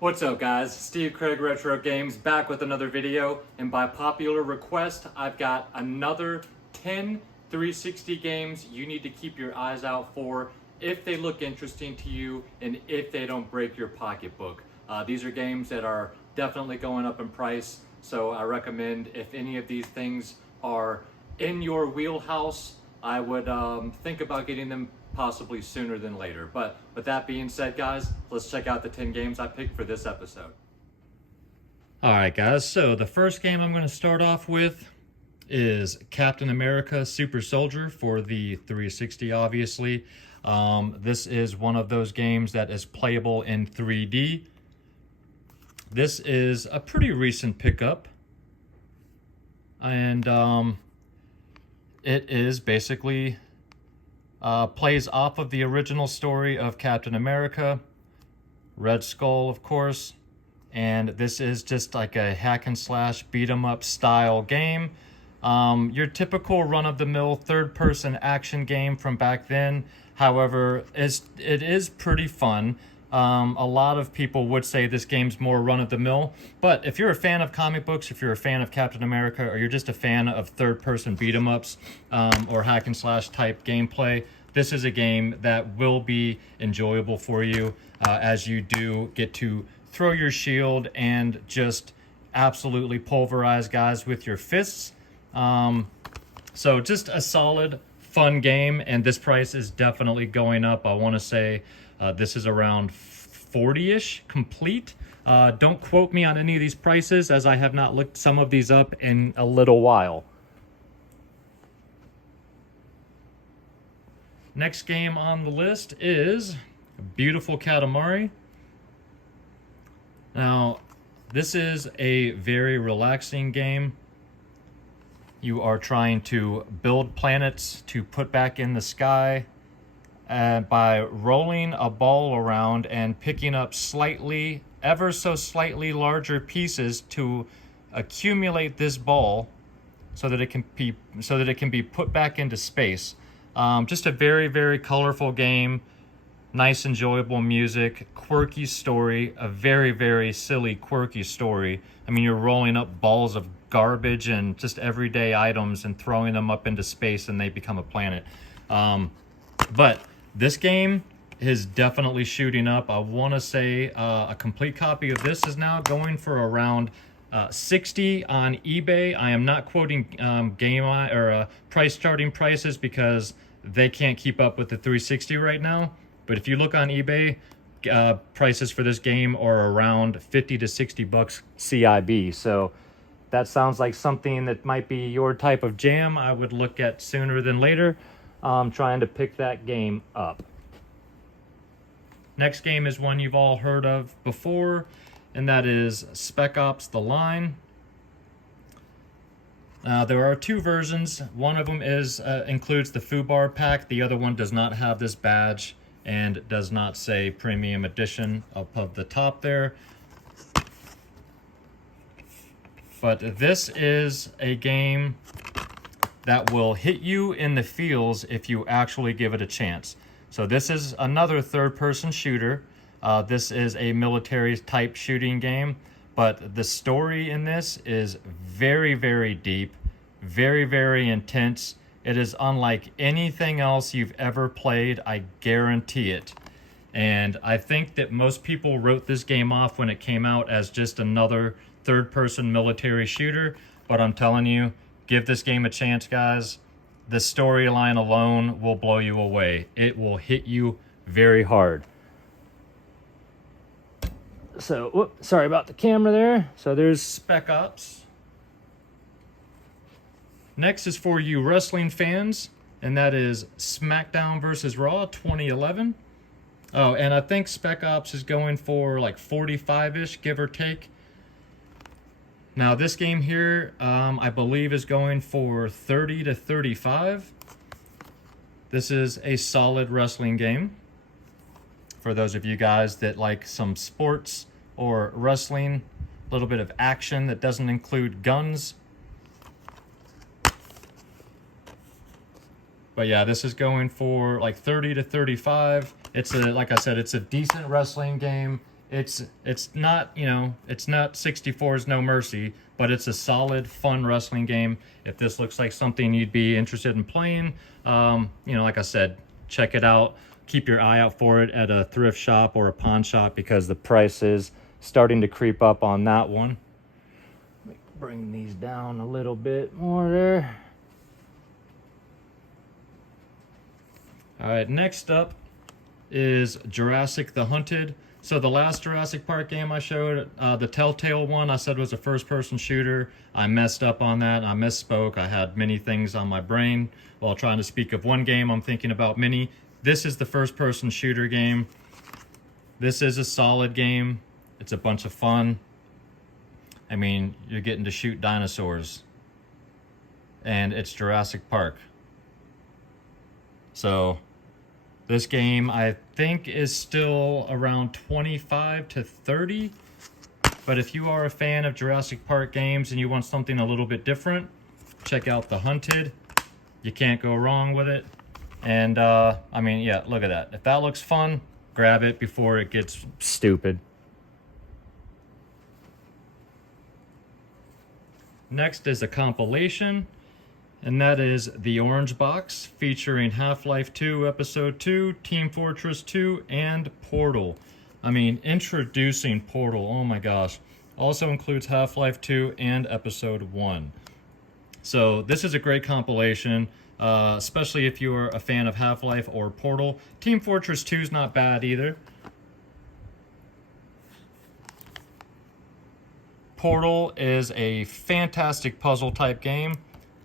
What's up guys, Steve Craig Retro Games back with another video, and by popular request I've got another 10 360 games you need to keep your eyes out for if they look interesting to you and if they don't break your pocketbook. These are games that are definitely going up in price, so I recommend if any of these things are in your wheelhouse, I would think about getting them possibly sooner than later. But with that being said, guys, let's check out the 10 games I picked for this episode. Alright guys, so the first game I'm going to start off with is Captain America Super Soldier for the 360, obviously. This is one of those games that is playable in 3D. This is a pretty recent pickup, and it is basically plays off of the original story of Captain America, Red Skull, of course, and this is just like a hack and slash beat 'em up style game. Your typical run-of-the-mill third-person action game from back then. However, it is pretty fun. A lot of people would say this game's more run-of-the-mill, but if you're a fan of comic books, if you're a fan of Captain America, or you're just a fan of third-person beat-em-ups or hack-and-slash type gameplay, this is a game that will be enjoyable for you as you do get to throw your shield and just absolutely pulverize guys with your fists. So just a solid, fun game, and this price is definitely going up. I want to say this is around 40-ish complete. Don't quote me on any of these prices, as I have not looked some of these up in a little while. Next game on the list is Beautiful Katamari. Now, this is a very relaxing game. You are trying to build planets to put back in the sky by rolling a ball around and picking up slightly, ever so slightly larger pieces to accumulate this ball so that it can be put back into space. Just a very, very colorful game, nice, enjoyable music, quirky story, a very, very silly, quirky story. I mean, you're rolling up balls of garbage and just everyday items and throwing them up into space and they become a planet. But this game is definitely shooting up. I want to say a complete copy of this is now going for around 60 on eBay. I am not quoting price starting prices because they can't keep up with the 360 right now. But if you look on eBay, prices for this game are around 50 to 60 bucks CIB. So that sounds like something that might be your type of jam. I would look at sooner than later, trying to pick that game up. Next game is one you've all heard of before, and that is Spec Ops The Line. There are two versions. One of them includes the FUBAR pack. The other one does not have this badge and does not say Premium Edition up of the top there. But this is a game that will hit you in the feels if you actually give it a chance. So this is another third-person shooter. This is a military-type shooting game, but the story in this is very, very deep, very, very intense. It is unlike anything else you've ever played, I guarantee it. And I think that most people wrote this game off when it came out as just another third-person military shooter, but I'm telling you, give this game a chance, guys. The storyline alone will blow you away. It will hit you very hard. So, sorry about the camera there. So there's Spec Ops. Next is for you wrestling fans, and that is SmackDown vs. Raw 2011. Oh, and I think Spec Ops is going for like 45-ish, give or take. Now this game here, I believe is going for 30 to 35. This is a solid wrestling game. For those of you guys that like some sports or wrestling, a little bit of action that doesn't include guns. But yeah, this is going for like 30 to 35. It's like I said, it's a decent wrestling game. It's not, you know, it's not 64's No Mercy, but it's a solid, fun wrestling game. If this looks like something you'd be interested in playing, you know, like I said, check it out. Keep your eye out for it at a thrift shop or a pawn shop because the price is starting to creep up on that one. Let me bring these down a little bit more there. All right, next up is Jurassic The Hunted. So the last Jurassic Park game I showed, the Telltale one, I said was a first-person shooter. I messed up on that. I misspoke. I had many things on my brain while trying to speak of one game. I'm thinking about many. This is the first-person shooter game. This is a solid game. It's a bunch of fun. I mean, you're getting to shoot dinosaurs. And it's Jurassic Park. So this game, I think, is still around 25 to 30. But if you are a fan of Jurassic Park games and you want something a little bit different, check out The Hunted. You can't go wrong with it. And, I mean, yeah, look at that. If that looks fun, grab it before it gets stupid. Next is a compilation. And that is The Orange Box, featuring Half-Life 2 Episode 2, Team Fortress 2, and Portal. I mean, introducing Portal, oh my gosh. Also includes Half-Life 2 and Episode 1. So this is a great compilation, especially if you are a fan of Half-Life or Portal. Team Fortress 2 is not bad either. Portal is a fantastic puzzle type game.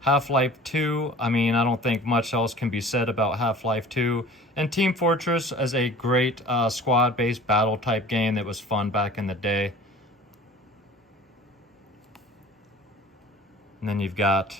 Half-Life 2, I mean, I don't think much else can be said about Half-Life 2. And Team Fortress is a great squad-based battle type game that was fun back in the day. And then you've got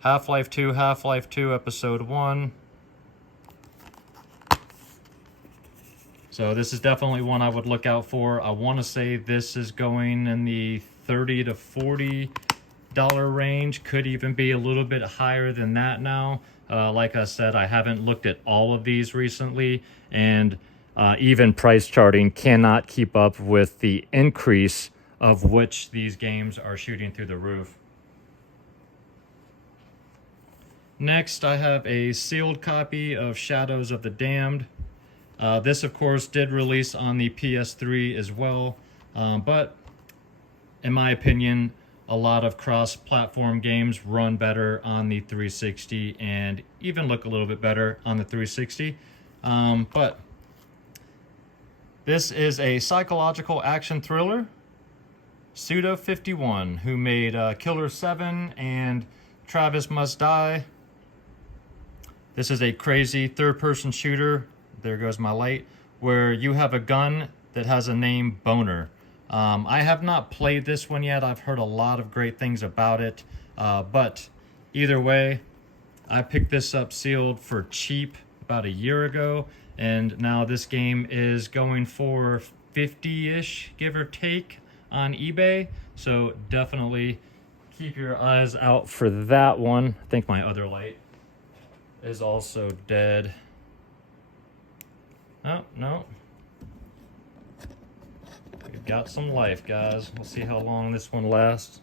Half-Life 2, Half-Life 2 Episode 1. So this is definitely one I would look out for. I want to say this is going in the $30 to $40 range, could even be a little bit higher than that now. Like I said, I haven't looked at all of these recently, and even price charting cannot keep up with the increase of which these games are shooting through the roof. Next, I have a sealed copy of Shadows of the Damned. This, of course, did release on the PS3 as well, but in my opinion, a lot of cross-platform games run better on the 360 and even look a little bit better on the 360. But this is a psychological action thriller. Suda51, who made Killer 7 and Travis Must Die. This is a crazy third-person shooter, there goes my light, where you have a gun that has a name Boner. I have not played this one yet. I've heard a lot of great things about it. But either way, I picked this up sealed for cheap about a year ago. And now this game is going for 50-ish, give or take, on eBay. So definitely keep your eyes out for that one. I think my other light is also dead. Oh, no. We've got some life, guys. We'll see how long this one lasts.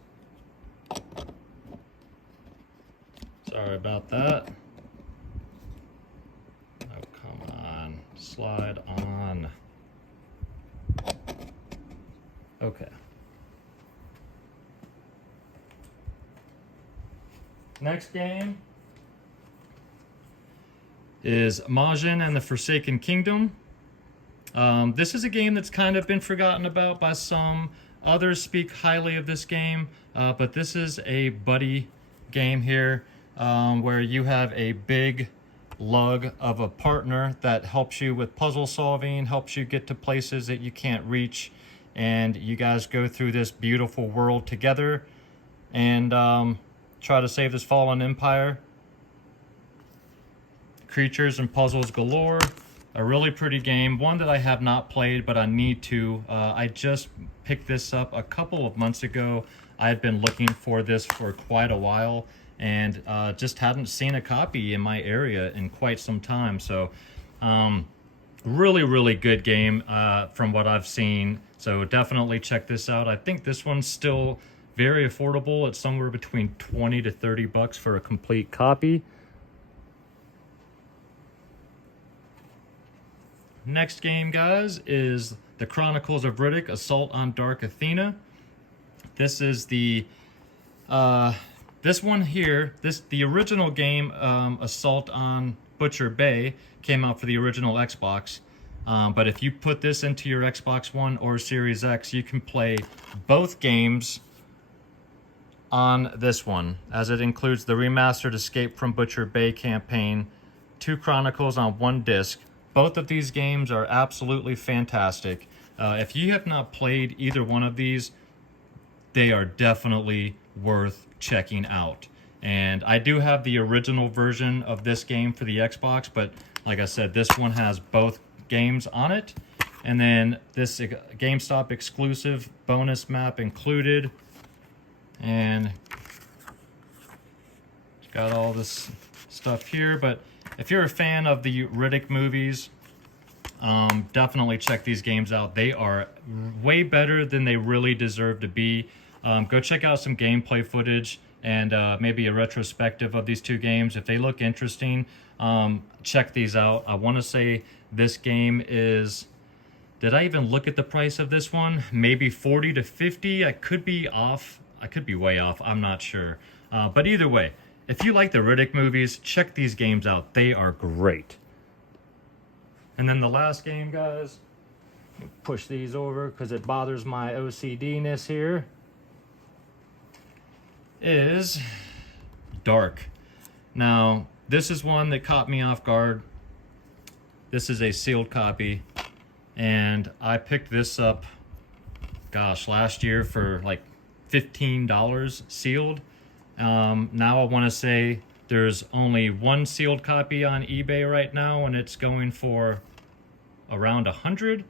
Sorry about that. Oh, come on. Slide on. Okay. Next game is Majin and the Forsaken Kingdom. This is a game that's kind of been forgotten about by some. Others speak highly of this game, but this is a buddy game here where you have a big lug of a partner that helps you with puzzle solving, helps you get to places that you can't reach, and you guys go through this beautiful world together and try to save this fallen empire. Creatures and puzzles galore. A really pretty game, one that I have not played, but I need to. I just picked this up a couple of months ago. I had been looking for this for quite a while and just hadn't seen a copy in my area in quite some time. So Really good game from what I've seen. So definitely check this out. I think this one's still very affordable. It's somewhere between 20 to 30 bucks for a complete copy. Next game, guys, is the Chronicles of Riddick: Assault on Dark Athena. This is the this one here. The original game, Assault on Butcher Bay, came out for the original Xbox. But if you put this into your Xbox One or Series X, you can play both games on this one, as it includes the remastered Escape from Butcher Bay campaign, 2 Chronicles on 1 disc. Both of these games are absolutely fantastic. If you have not played either one of these, they are definitely worth checking out. And I do have the original version of this game for the Xbox, but like I said, this one has both games on it. And then this GameStop exclusive bonus map included. And it's got all this stuff here. But if you're a fan of the Riddick movies, definitely check these games out. They are way better than they really deserve to be. Go check out some gameplay footage and maybe a retrospective of these 2 games. If they look interesting, check these out. I want to say this game is, did I even look at the price of this one? Maybe 40 to 50. I could be off. I could be way off. I'm not sure. But either way, if you like the Riddick movies, check these games out. They are great. And then the last game, guys, push these over because it bothers my OCD-ness here, is Dark. Now, this is one that caught me off guard. This is a sealed copy, and I picked this up, gosh, last year for like $15 sealed. Now I want to say there's only 1 sealed copy on eBay right now, and it's going for around $100.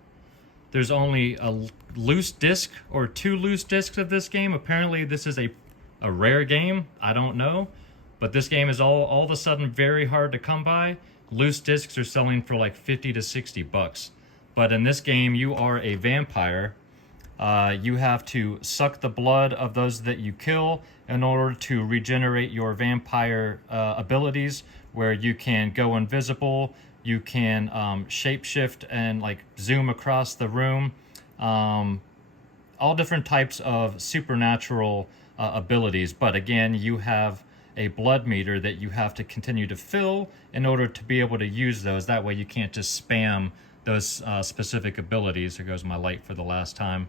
There's only a loose disc or 2 loose discs of this game. Apparently this is a rare game. I don't know, but this game is all of a sudden very hard to come by. Loose discs are selling for like 50 to 60 bucks. But in this game, you are a vampire. You have to suck the blood of those that you kill in order to regenerate your vampire abilities, where you can go invisible, you can shapeshift and like zoom across the room. All different types of supernatural abilities. But again, you have a blood meter that you have to continue to fill in order to be able to use those. That way you can't just spam those specific abilities. There goes my light for the last time.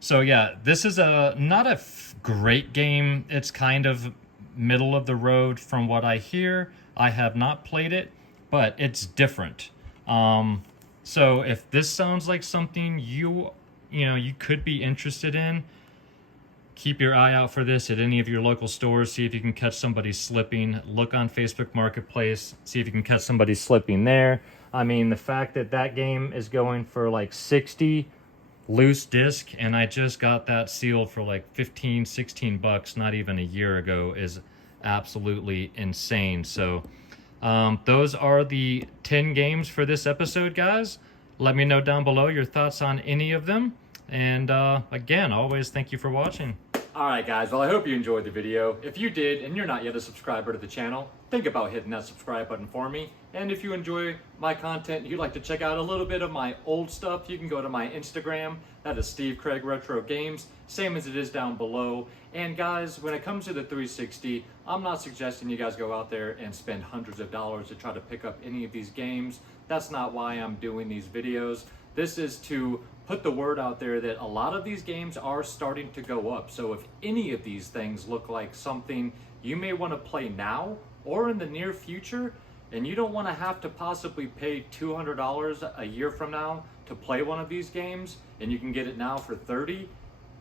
So yeah, this is not a great game. It's kind of middle of the road from what I hear. I have not played it, but it's different. So if this sounds like something you could be interested in, keep your eye out for this at any of your local stores. See if you can catch somebody slipping. Look on Facebook Marketplace. See if you can catch somebody slipping there. I mean, the fact that that game is going for like 60 loose disc, and I just got that sealed for like 15, 16 bucks not even a year ago, is absolutely insane. So those are the 10 games for this episode, guys. Let me know down below your thoughts on any of them. And again, always thank you for watching. Alright guys, well I hope you enjoyed the video. If you did and you're not yet a subscriber to the channel, think about hitting that subscribe button for me. And if you enjoy my content and you'd like to check out a little bit of my old stuff, you can go to my Instagram. That is Steve Craig Retro Games, same as it is down below. And guys, when it comes to the 360, I'm not suggesting you guys go out there and spend hundreds of dollars to try to pick up any of these games. That's not why I'm doing these videos. This is to put the word out there that a lot of these games are starting to go up. So if any of these things look like something you may want to play now or in the near future, and you don't want to have to possibly pay $200 a year from now to play one of these games, and you can get it now for $30,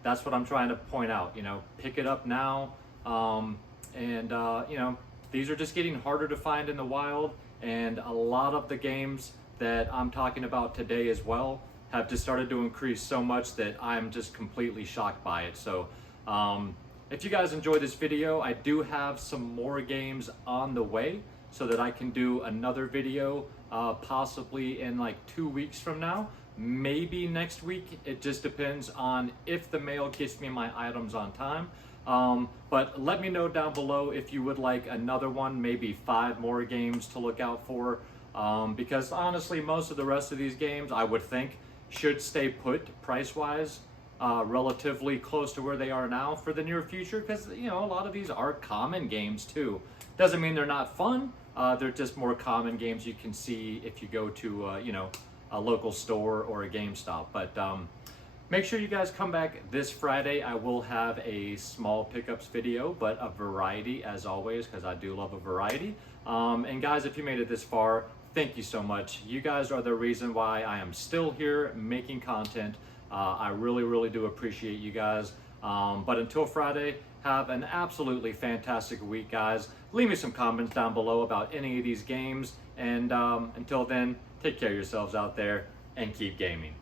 that's what I'm trying to point out. Pick it up now. These are just getting harder to find in the wild, and a lot of the games that I'm talking about today as well have just started to increase so much that I'm just completely shocked by it. So if you guys enjoyed this video, I do have some more games on the way. so that I can do another video possibly in like 2 weeks from now, maybe next week. It just depends on if the mail gets me my items on time. But let me know down below if you would like another one, maybe 5 more games to look out for, because honestly most of the rest of these games I would think should stay put price wise, relatively close to where they are now for the near future, because you know a lot of these are common games too. Doesn't mean they're not fun. They're just more common games you can see if you go to you know, a local store or a GameStop. But make sure you guys come back this Friday. I will have a small pickups video, but a variety as always, because I do love a variety. And guys, if you made it this far, thank you so much. You guys are the reason why I am still here making content. I really, really do appreciate you guys. But until Friday, have an absolutely fantastic week, guys. Leave me some comments down below about any of these games. And until then, take care of yourselves out there and keep gaming.